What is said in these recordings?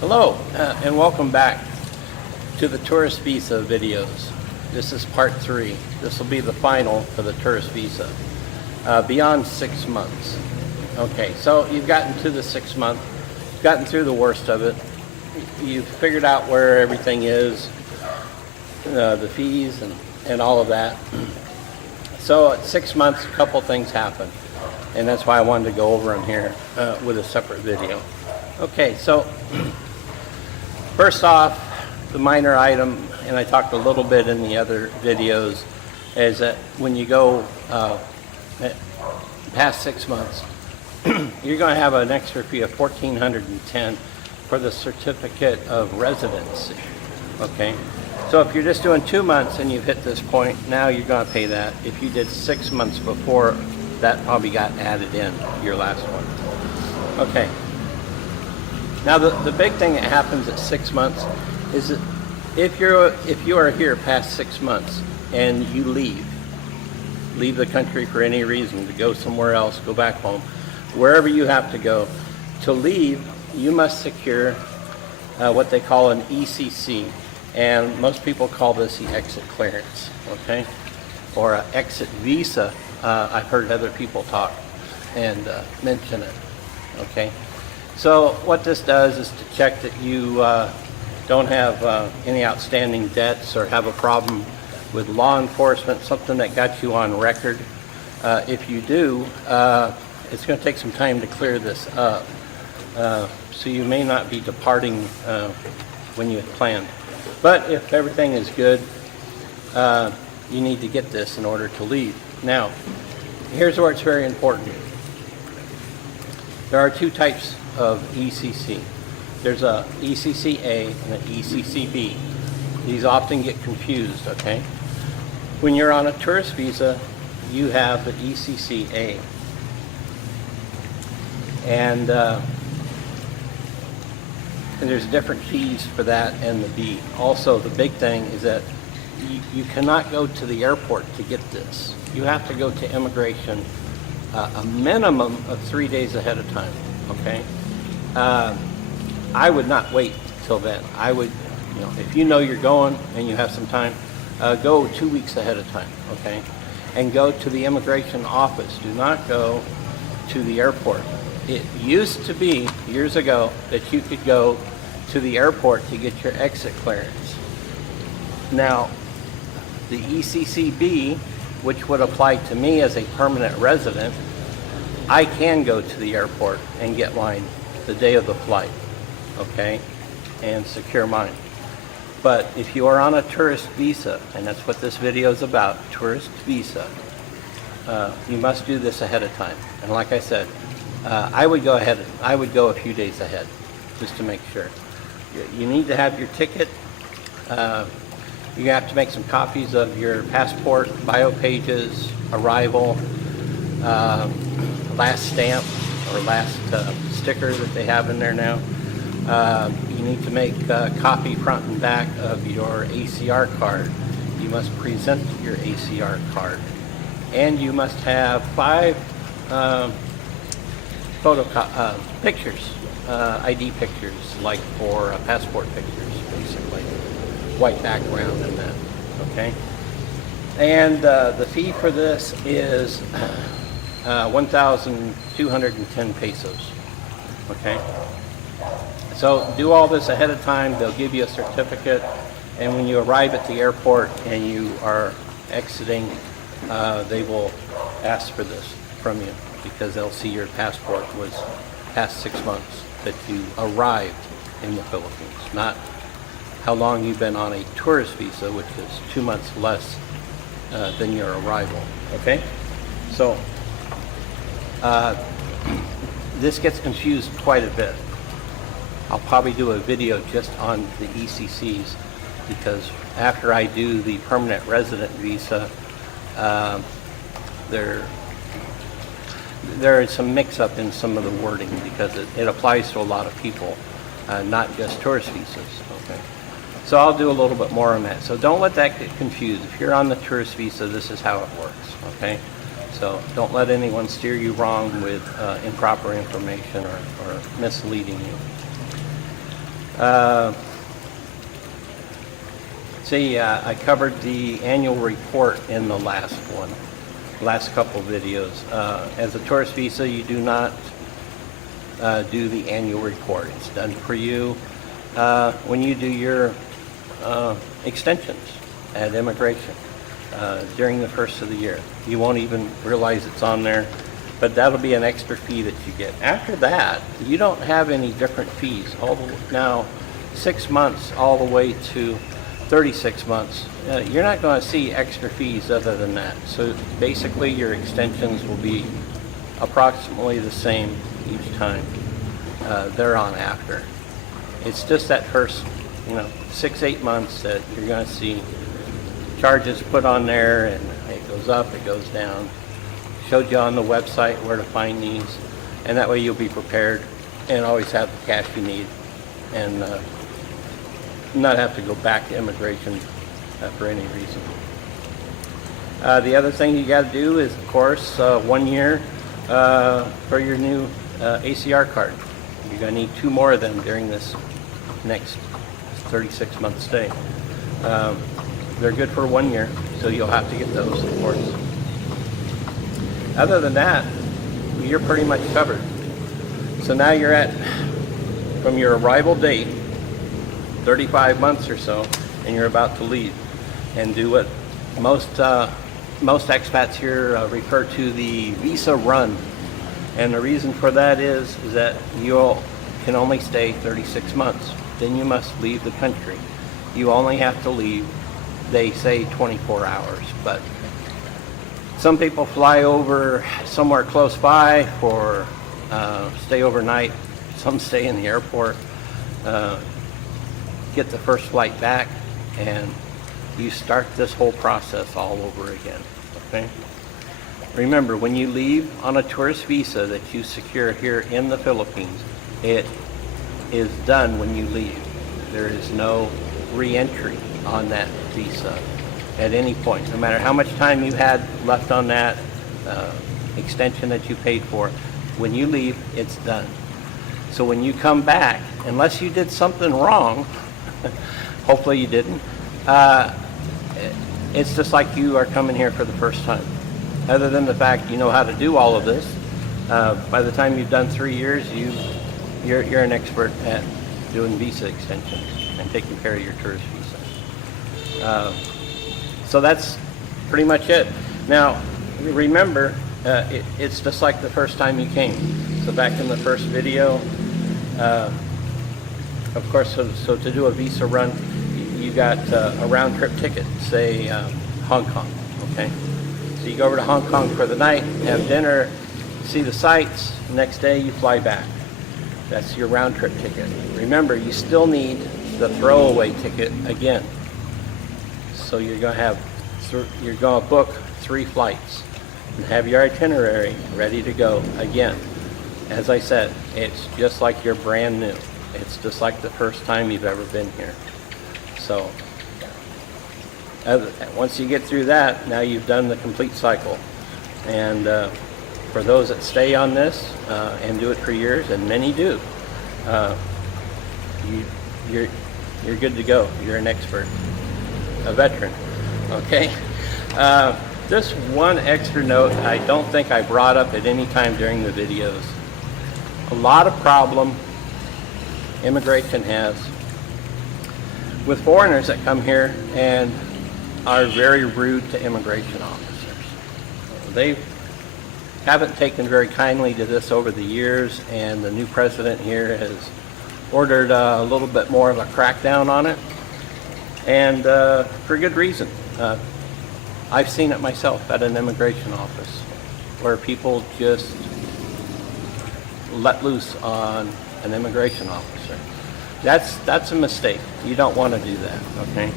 Hello, and welcome back to the tourist visa videos. This is part 3. This will be the final for the tourist visa, beyond 6 months. Okay, so you've gotten to the 6 month, gotten through the worst of it. You've figured out where everything is, the fees and all of that. So at 6 months, a couple things happen, and that's why I wanted to go over them here with a separate video. Okay, so first off, the minor item, and I talked a little bit in the other videos, is that when you go past 6 months, you're going to have an extra fee of $1,410 for the certificate of residency. Okay, so if you're just doing 2 months and you've hit this point, now you're going to pay that. If you did 6 months before, that probably got added in your last one. Okay. Now the big thing that happens at 6 months is that if you are here past 6 months and you leave the country for any reason, to go somewhere else, go back home, wherever you have to go, to leave you must secure what they call an ECC, and most people call this the exit clearance, okay, or an exit visa. I've heard other people talk and mention it, okay. So what this does is to check that you don't have any outstanding debts or have a problem with law enforcement, something that got you on record. If you do, it's going to take some time to clear this up. So you may not be departing when you had planned. But if everything is good, you need to get this in order to leave. Now, here's where it's very important. There are two types of ECC. There's a ECC-A and an ECC-B. These often get confused, okay? When you're on a tourist visa, you have the ECC-A. And there's different fees for that and the B. Also, the big thing is that you cannot go to the airport to get this. You have to go to immigration a minimum of 3 days ahead of time, okay? I would not wait till then. I would, if you know you're going and you have some time, go 2 weeks ahead of time, okay? And go to the immigration office. Do not go to the airport. It used to be, years ago, that you could go to the airport to get your exit clearance. Now, the ECC-B, which would apply to me as a permanent resident, I can go to the airport and get mine the day of the flight, okay, and secure mine. But if you are on a tourist visa, and that's what this video is about, tourist visa, you must do this ahead of time. And like I said, I would go a few days ahead, just to make sure. You need to have your ticket. You have to make some copies of your passport, bio pages, arrival, last stamp or last sticker that they have in there now. You need to make a copy front and back of your ACR card. You must present your ACR card. And you must have 5 pictures, ID pictures, like for passport pictures, basically. White background and that, okay? And the fee for this is 1,210 pesos, okay? So do all this ahead of time. They'll give you a certificate, and when you arrive at the airport and you are exiting, they will ask for this from you, because they'll see your passport was past 6 months that you arrived in the Philippines, not how long you've been on a tourist visa, which is 2 months less than your arrival, okay? So this gets confused quite a bit. I'll probably do a video just on the ECCs, because after I do the permanent resident visa, there is some mix-up in some of the wording, because it applies to a lot of people, not just tourist visas, okay? So I'll do a little bit more on that. So don't let that get confused. If you're on the tourist visa, this is how it works, okay? So don't let anyone steer you wrong with improper information or misleading you. See, I covered the annual report in the last couple videos. As a tourist visa, you do not do the annual report. It's done for you when you do your extensions at immigration during the first of the year. You won't even realize it's on there, but that'll be an extra fee that you get. After that, you don't have any different fees. Now, 6 months all the way to 36 months, you're not going to see extra fees other than that. So basically your extensions will be approximately the same each time they're on after. It's just that first 6-8 months that you're going to see charges put on there, and it goes up, it goes down. Showed you on the website where to find these, and that way you'll be prepared and always have the cash you need, and not have to go back to immigration for any reason. The other thing you got to do is, of course, 1 year for your new ACR card. You're going to need 2 more of them during this next 36-month stay. They're good for 1 year, so you'll have to get those, of course. Other than that, you're pretty much covered. So now you're at, from your arrival date, 35 months or so, and you're about to leave and do what most expats here refer to the visa run. And the reason for that is that you can only stay 36 months. Then you must leave the country. You only have to leave, they say, 24 hours, but some people fly over somewhere close by for stay overnight. Some stay in the airport, get the first flight back, and you start this whole process all over again. Okay? Remember, when you leave on a tourist visa that you secure here in the Philippines, it is done when you leave. There is no re-entry on that visa at any point. No matter how much time you had left on that extension that you paid for, when you leave, it's done. So when you come back, unless you did something wrong, hopefully you didn't, it's just like you are coming here for the first time. Other than the fact you know how to do all of this, by the time you've done 3 years, you're an expert at doing visa extensions and taking care of your tourist visa. So that's pretty much it. Now, remember, it's just like the first time you came. So back in the first video, of course, so to do a visa run, you got a round-trip ticket, say Hong Kong, okay? So you go over to Hong Kong for the night, have dinner, see the sights, next day you fly back. That's your round-trip ticket. Remember, you still need the throwaway ticket again. So you're going to book 3 flights and have your itinerary ready to go again. As I said, it's just like you're brand new. It's just like the first time you've ever been here. So once you get through that, now you've done the complete cycle. And for those that stay on this and do it for years, and many do, you're good to go. You're an expert, a veteran. Okay. Just one extra note I don't think I brought up at any time during the videos. A lot of problem immigration has with foreigners that come here and are very rude to immigration officers. They haven't taken very kindly to this over the years, and the new president here has ordered a little bit more of a crackdown on it, and for good reason. I've seen it myself at an immigration office where people just let loose on an immigration officer. That's a mistake. You don't want to do that, okay?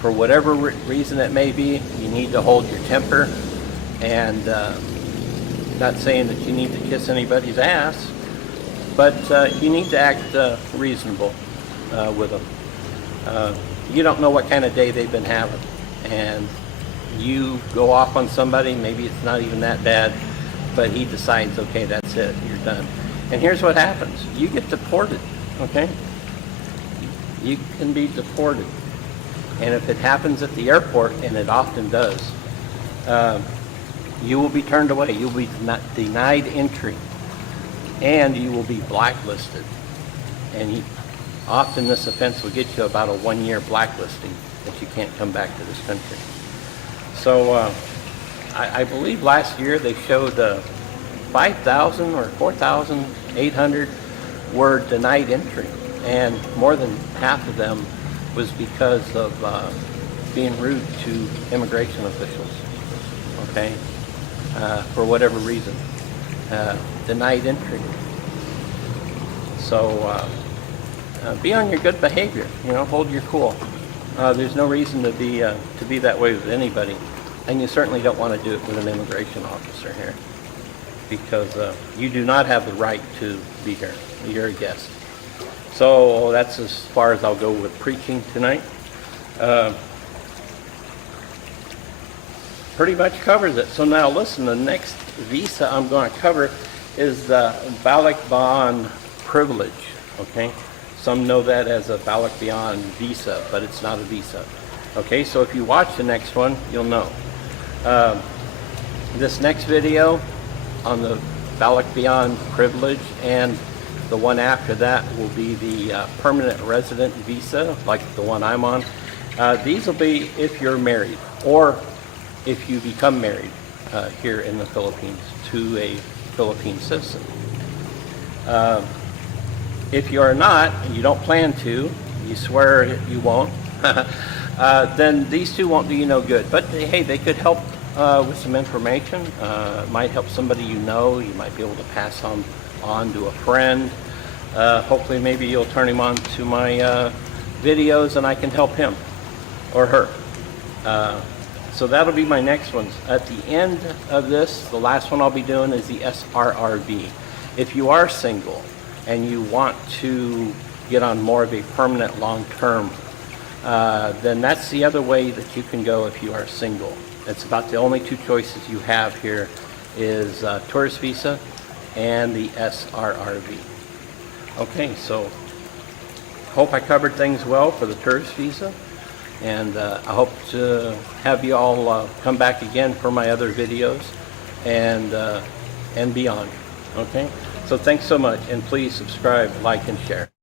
For whatever reason it may be, you need to hold your temper, and not saying that you need to kiss anybody's ass, but you need to act reasonable with them. You don't know what kind of day they've been having, and you go off on somebody, maybe it's not even that bad, but he decides, okay, that's it, you're done. And here's what happens. You get deported, okay? You can be deported. And if it happens at the airport, and it often does, you will be turned away. You'll be denied entry. And you will be blacklisted. And often this offense will get you about a 1-year blacklisting that you can't come back to this country. So I believe last year they showed 5,000 or 4,800 were denied entry, and more than half of them was because of being rude to immigration officials, okay, for whatever reason, denied entry. So be on your good behavior, hold your cool. There's no reason to be that way with anybody, and you certainly don't want to do it with an immigration officer here, because you do not have the right to be here. You're a guest. So that's as far as I'll go with preaching tonight. Pretty much covers it. So now listen, the next visa I'm going to cover is the Balak-Baan privilege, okay? Some know that as a Balak-Baan visa, but it's not a visa. Okay, so if you watch the next one, you'll know. This next video on the Balak-Baan privilege, and the one after that will be the permanent resident visa, like the one I'm on. These will be if you're married, or if you become married here in the Philippines to a Philippine citizen. If you are not, and you don't plan to, you swear you won't, then these two won't do you no good. But hey, they could help with some information. It might help somebody you know. You might be able to pass on to a friend. Hopefully maybe you'll turn him on to my videos and I can help him or her. So that'll be my next ones. At the end of this, the last one I'll be doing is the SRRB. If you are single and you want to get on more of a permanent long-term, then that's the other way that you can go if you are single. It's about the only two choices you have here is tourist visa and the SRRB. Okay, so hope I covered things well for the tourist visa, and I hope to have you all come back again for my other videos and beyond. Okay, so thanks so much, and please subscribe, like, and share.